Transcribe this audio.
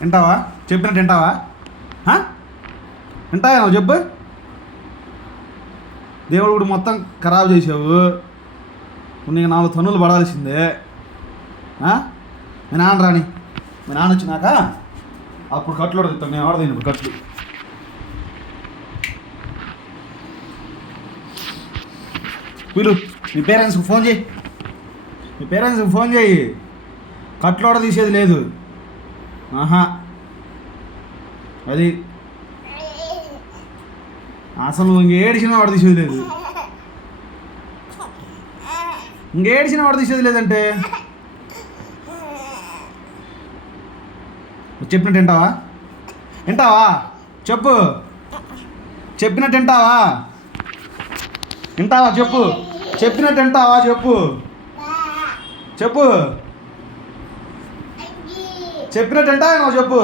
వింటావా? చెప్పినట్టు వింటావా? వింటావా నువ్వు చెప్పు. దేవుడు కూడా మొత్తం ఖరాబ్ చేసావు. నీకు 4 తన్నులు పడాల్సిందే. మీ నాన్న రాని, మీ నాన్న వచ్చినాక అప్పుడు కట్లు అడుగుతాను. నేను ఆడదాను ఇప్పుడు కట్లు. వీళ్ళు మీ పేరెంట్స్కి ఫోన్ చేయి, మీ పేరెంట్స్కి ఫోన్ చేయి. కట్లు ఆడ తీసేది లేదు. అది అసలు ఇంకేడిచినా వాడు తీసేది లేదు. ఇంకేడిచినా వాడు తీసేది లేదంటే చెప్పినట్టు వింటావా? వింటావా? చెప్పు. చెప్పినట్టు వింటావా? వింటావా? చెప్పు. చెప్పినట్టు వింటావా? చెప్పు. చెప్పు. చెప్పినట్టు వింటావా? చెప్పు.